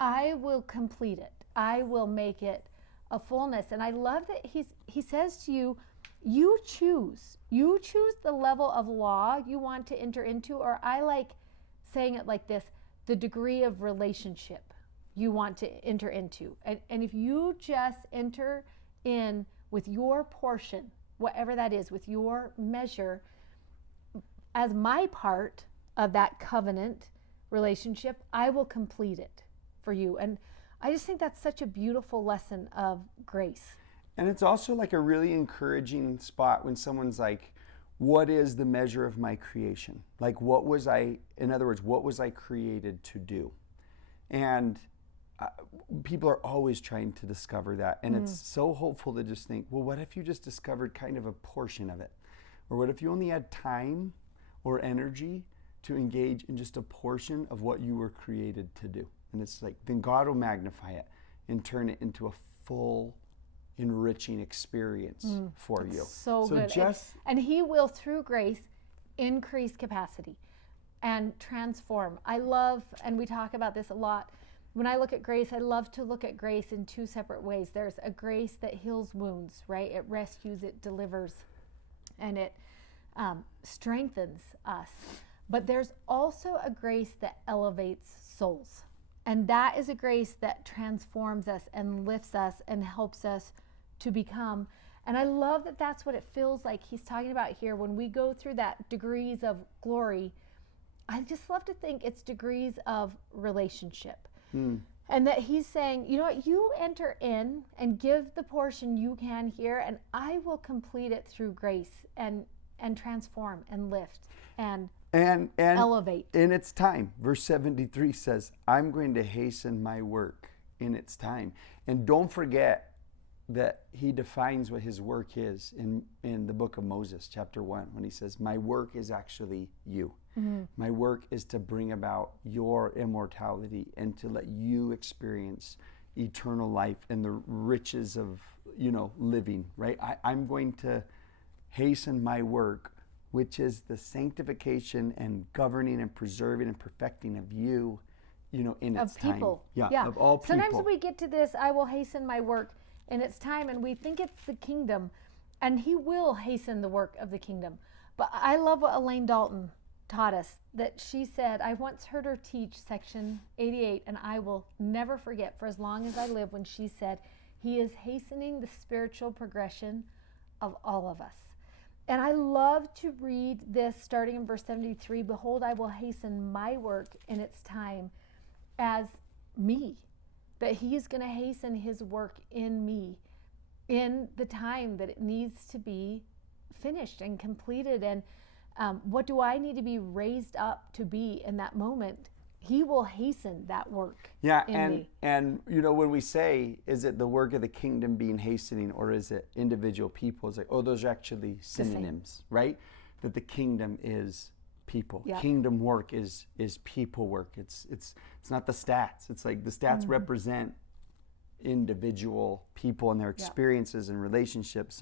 I will complete it. I will make it a fullness. And I love that he says to you, you choose the level of law you want to enter into, or I like saying it like this, the degree of relationship you want to enter into. And if you just enter in with your portion, whatever that is, with your measure, as my part of that covenant relationship, I will complete it for you. And I just think that's such a beautiful lesson of grace. And it's also like a really encouraging spot when someone's like, what is the measure of my creation? Like, in other words, what was I created to do? And people are always trying to discover that. And it's so hopeful to just think, well, what if you just discovered kind of a portion of it? Or what if you only had time or energy to engage in just a portion of what you were created to do? And it's like, then God will magnify it and turn it into a full, enriching experience for you. So good. And he will, through grace, increase capacity and transform. I love, and we talk about this a lot, when I look at grace, I love to look at grace in two separate ways. There's a grace that heals wounds, right? It rescues, it delivers, and it strengthens us. But there's also a grace that elevates souls. And that is a grace that transforms us and lifts us and helps us to become. And I love that that's what it feels like he's talking about here. When we go through that degrees of glory, I just love to think it's degrees of relationship. And that he's saying, you know what, you enter in and give the portion you can here, and I will complete it through grace and transform and lift and elevate. In its time. Verse 73 says, I'm going to hasten my work in its time. And don't forget that he defines what his work is in the book of Moses, chapter 1, when he says, my work is actually you. My work is to bring about your immortality and to let you experience eternal life and the riches of, living, right? I'm going to hasten my work, which is the sanctification and governing and preserving and perfecting of you, in its time. Of people. Yeah, of all people. Sometimes we get to this, I will hasten my work in its time, and we think it's the kingdom, and he will hasten the work of the kingdom. But I love what Elaine Dalton taught us, that she said, I once heard her teach section 88, and I will never forget for as long as I live, when she said, he is hastening the spiritual progression of all of us. And I love to read this starting in verse 73, behold, I will hasten my work in its time, as me, that he's going to hasten his work in me in the time that it needs to be finished and completed. And what do I need to be raised up to be in that moment? He will hasten that work in me. And when we say, is it the work of the kingdom being hastening, or is it individual people? It's like, those are actually synonyms, right? That the kingdom is people. Yep. Kingdom work is people work. It's not the stats. It's like the stats represent individual people and their experiences and relationships.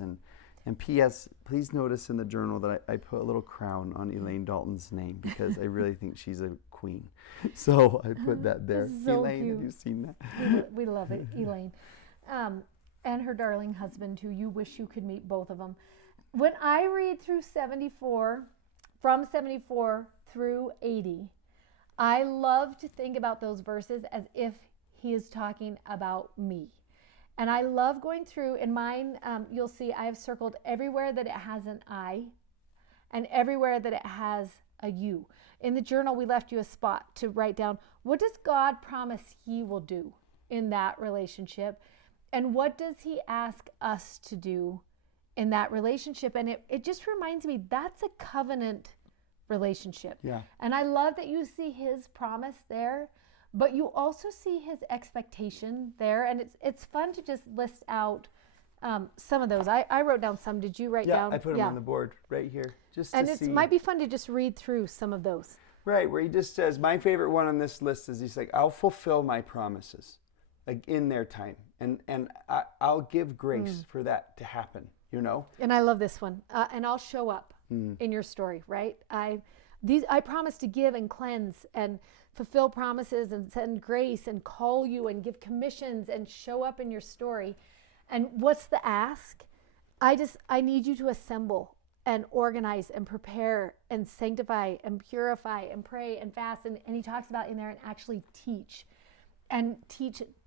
And P.S., please notice in the journal that I put a little crown on Elaine Dalton's name, because I really think she's a queen. So I put that there. So Elaine, cute. have you seen that? We love it, Elaine. And her darling husband, who you wish you could meet both of them. When I read through 74, from 74 through 80, I love to think about those verses as if he is talking about me. And I love going through, in mine, you'll see I have circled everywhere that it has an I and everywhere that it has a you. In the journal, we left you a spot to write down, what does God promise he will do in that relationship? And what does he ask us to do in that relationship? And it just reminds me, that's a covenant relationship. Yeah. And I love that you see his promise there, but you also see his expectation there. And it's fun to just list out some of those. I wrote down some. Did you write down? Yeah, I put them on the board right here. And it might be fun to just read through some of those. Right, where he just says, my favorite one on this list is he's like, I'll fulfill my promises, like in their time. And I'll give grace for that to happen, And I love this one. And I'll show up in your story, right? I promise to give and cleanse and fulfill promises and send grace and call you and give commissions and show up in your story. And what's the ask? I need you to assemble and organize and prepare and sanctify and purify and pray and fast. And he talks about in there and actually teach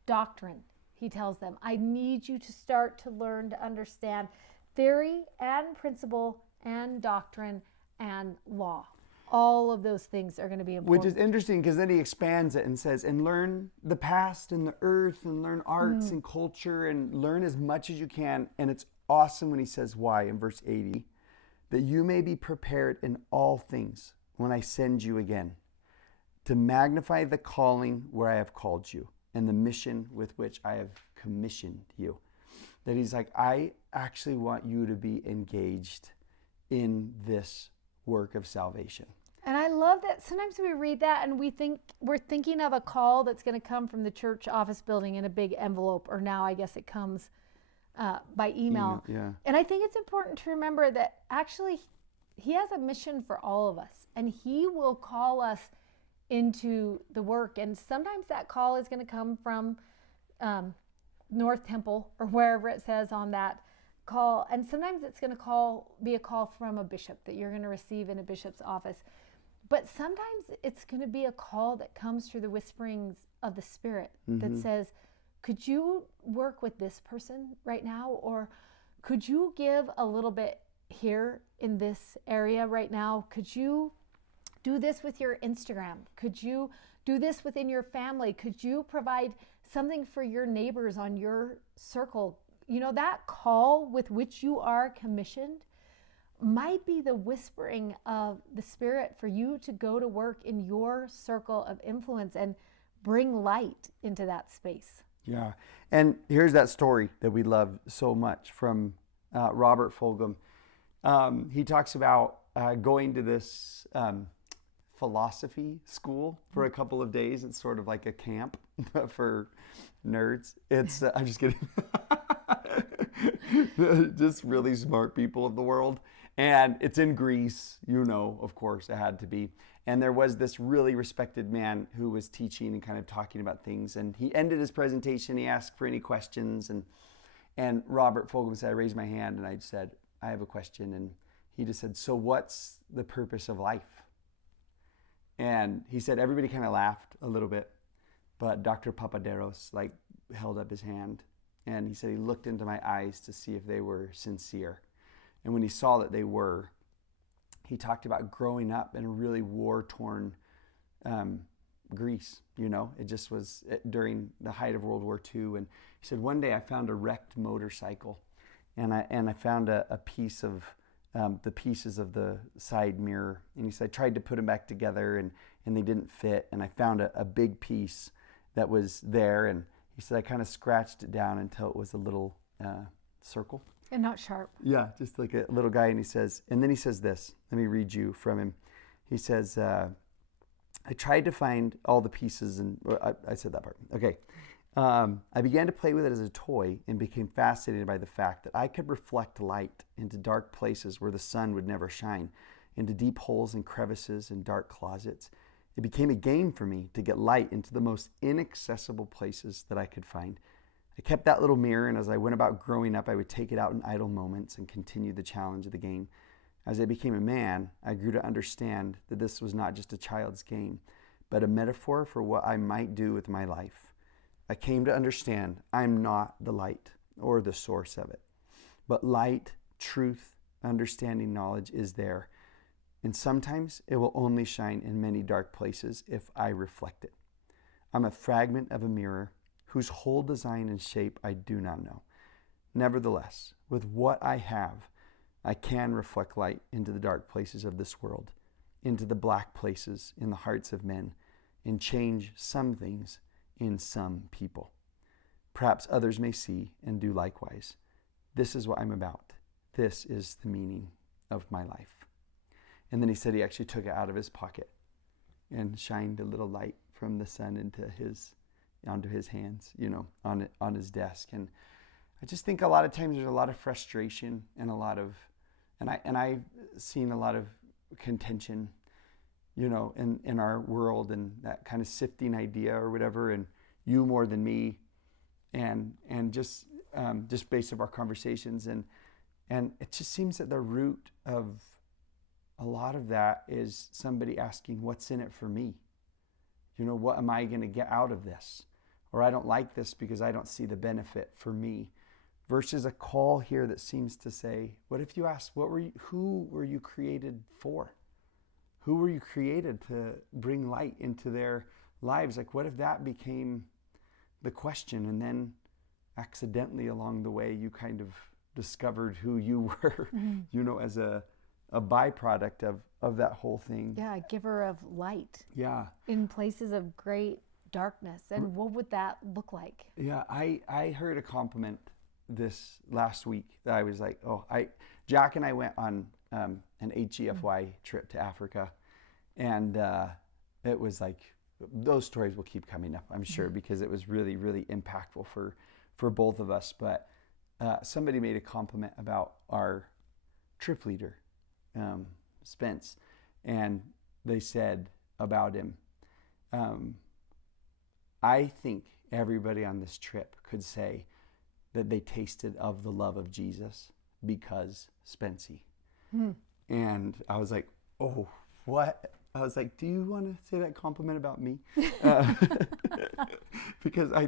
doctrine. He tells them, I need you to start to learn to understand theory and principle and doctrine and law. All of those things are going to be important. Which is interesting, because then he expands it and says, and learn the past and the earth and learn arts and culture and learn as much as you can. And it's awesome when he says why in verse 80, that you may be prepared in all things when I send you again, to magnify the calling where I have called you and the mission with which I have commissioned you. That he's like, I actually want you to be engaged in this work of salvation. And I love that sometimes we read that and we're thinking of a call that's going to come from the church office building in a big envelope, or now I guess it comes by email. Yeah. And I think it's important to remember that actually he has a mission for all of us, and he will call us into the work. And sometimes that call is going to come from North Temple or wherever it says on that call. And sometimes it's going to be a call from a bishop that you're going to receive in a bishop's office. But sometimes it's going to be a call that comes through the whisperings of the Spirit that says, could you work with this person right now? Or could you give a little bit here in this area right now? Could you do this with your Instagram? Could you do this within your family? Could you provide something for your neighbors on your circle? You know, that call with which you are commissioned might be the whispering of the Spirit for you to go to work in your circle of influence and bring light into that space. Yeah. And here's that story that we love so much from Robert Fulghum. He talks about going to this philosophy school for a couple of days. It's sort of like a camp for nerds. It's, I'm just kidding. Just really smart people of the world. And it's in Greece, you know, of course, it had to be. And there was this really respected man who was teaching and kind of talking about things. And he ended his presentation. He asked for any questions. And Robert Fulghum said, I raised my hand and I said, I have a question. And he just said, so what's the purpose of life? And he said, everybody kind of laughed a little bit. But Dr. Papaderos held up his hand. And he said he looked into my eyes to see if they were sincere. And when he saw that they were, he talked about growing up in a really war-torn Greece. You know, it just was during the height of World War II. And he said, one day I found a wrecked motorcycle, and I found a piece of the pieces of the side mirror. And he said, I tried to put them back together, and they didn't fit. And I found a big piece that was there. And he said, I kind of scratched it down until it was a little circle. And not sharp. Yeah, just like a little guy. And then he says this. Let me read you from him. He says, I tried to find all the pieces, and I said that part. Okay. I began to play with it as a toy and became fascinated by the fact that I could reflect light into dark places where the sun would never shine, into deep holes and crevices and dark closets. It became a game for me to get light into the most inaccessible places that I could find. I kept that little mirror, and as I went about growing up, I would take it out in idle moments and continue the challenge of the game. As I became a man, I grew to understand that this was not just a child's game, but a metaphor for what I might do with my life. I came to understand I'm not the light or the source of it, but light, truth, understanding, knowledge is there. And sometimes it will only shine in many dark places if I reflect it. I'm a fragment of a mirror whose whole design and shape I do not know. Nevertheless, with what I have, I can reflect light into the dark places of this world, into the black places in the hearts of men, and change some things in some people. Perhaps others may see and do likewise. This is what I'm about. This is the meaning of my life. And then he said he actually took it out of his pocket and shined a little light from the sun onto his hands, you know, on his desk. And I just think a lot of times there's a lot of frustration and I've seen a lot of contention, you know, in our world, and that kind of sifting idea or whatever, and you more than me, and just based on our conversations, and it just seems that the root of a lot of that is somebody asking, what's in it for me? You know, what am I going to get out of this? Or I don't like this because I don't see the benefit for me. Versus a call here that seems to say, what if you ask, who were you created for? Who were you created to bring light into their lives? Like, what if that became the question, and then accidentally along the way you kind of discovered who you were, you know, as a byproduct of that whole thing. Yeah, a giver of light. Yeah. In places of great darkness. And what would that look like? Yeah, I heard a compliment this last week that I was like, Jack and I went on an HEFY trip to Africa, and it was like, those stories will keep coming up, I'm sure, because it was really, really impactful for both of us. But somebody made a compliment about our trip leader, Spence, and they said about him, I think everybody on this trip could say that they tasted of the love of Jesus because Spency. And I was like, oh, what? I was like, do you want to say that compliment about me? Because I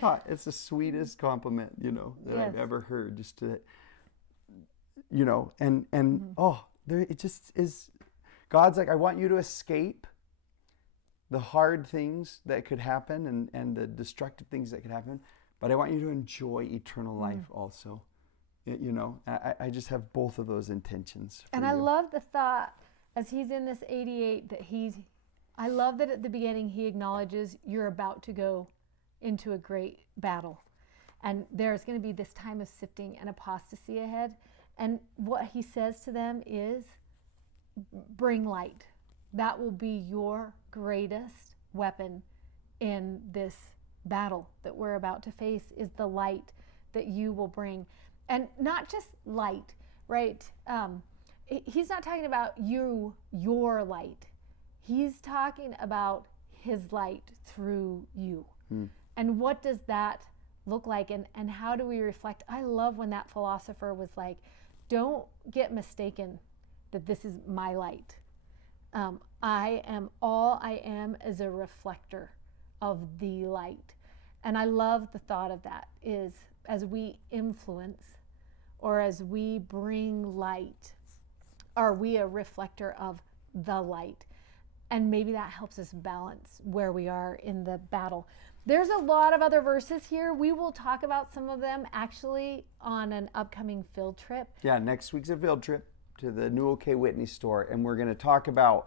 thought it's the sweetest compliment, that I've ever heard. Just to, there it just is. God's like, I want you to escape the hard things that could happen and the destructive things that could happen, but I want you to enjoy eternal life also. I just have both of those intentions. And I love the thought as he's in this 88 that I love that at the beginning he acknowledges you're about to go into a great battle. And there's going to be this time of sifting and apostasy ahead. And what he says to them is, bring light. That will be your greatest weapon in this battle that we're about to face, is the light that you will bring. And not just light, right? He's not talking about your light. He's talking about his light through you. And what does that look like? And how do we reflect? I love when that philosopher was like, don't get mistaken that this is my light. All I am is a reflector of the light. And I love the thought of that is, as we influence or as we bring light, are we a reflector of the light? And maybe that helps us balance where we are in the battle. There's a lot of other verses here. We will talk about some of them actually on an upcoming field trip. Yeah, next week's a field trip to the New OK Whitney store, and we're going to talk about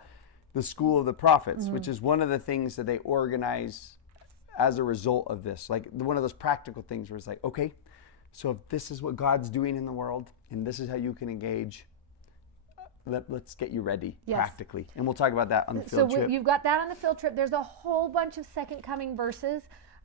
the School of the Prophets, which is one of the things that they organize as a result of this. Like one of those practical things where it's like, okay, so if this is what God's doing in the world and this is how you can engage, let's get you ready practically. And we'll talk about that on the field trip. So you've got that on the field trip. There's a whole bunch of second coming verses,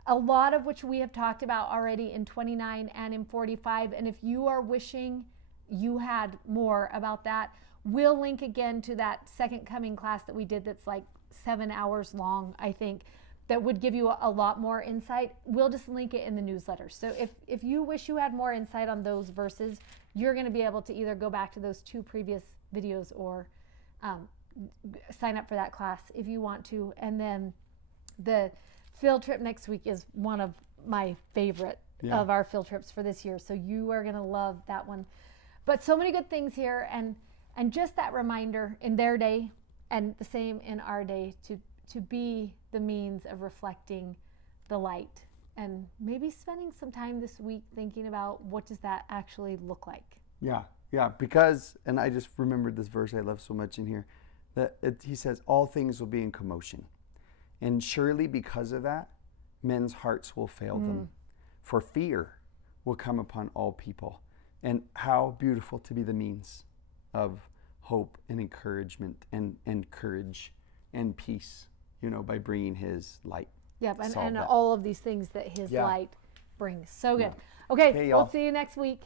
a lot of which we have talked about already in 29 and in 45. And if you are wishing you had more about that, we'll link again to that second coming class that we did that's like 7 hours long, I think, that would give you a lot more insight. We'll just link it in the newsletter. So if you wish you had more insight on those verses, you're going to be able to either go back to those 2 previous videos or sign up for that class if you want to. And then the field trip next week is one of my favorite of our field trips for this year. So you are going to love that one. But so many good things here, and just that reminder in their day and the same in our day to be the means of reflecting the light, and maybe spending some time this week thinking about what does that actually look like. Yeah, because, and I just remembered this verse I love so much in here, that he says, all things will be in commotion. And surely because of that, men's hearts will fail them. For fear will come upon all people. And how beautiful to be the means of hope and encouragement and courage and peace, by bringing his light. Yep, and all of these things that his light brings. So good. Okay, we'll see you next week.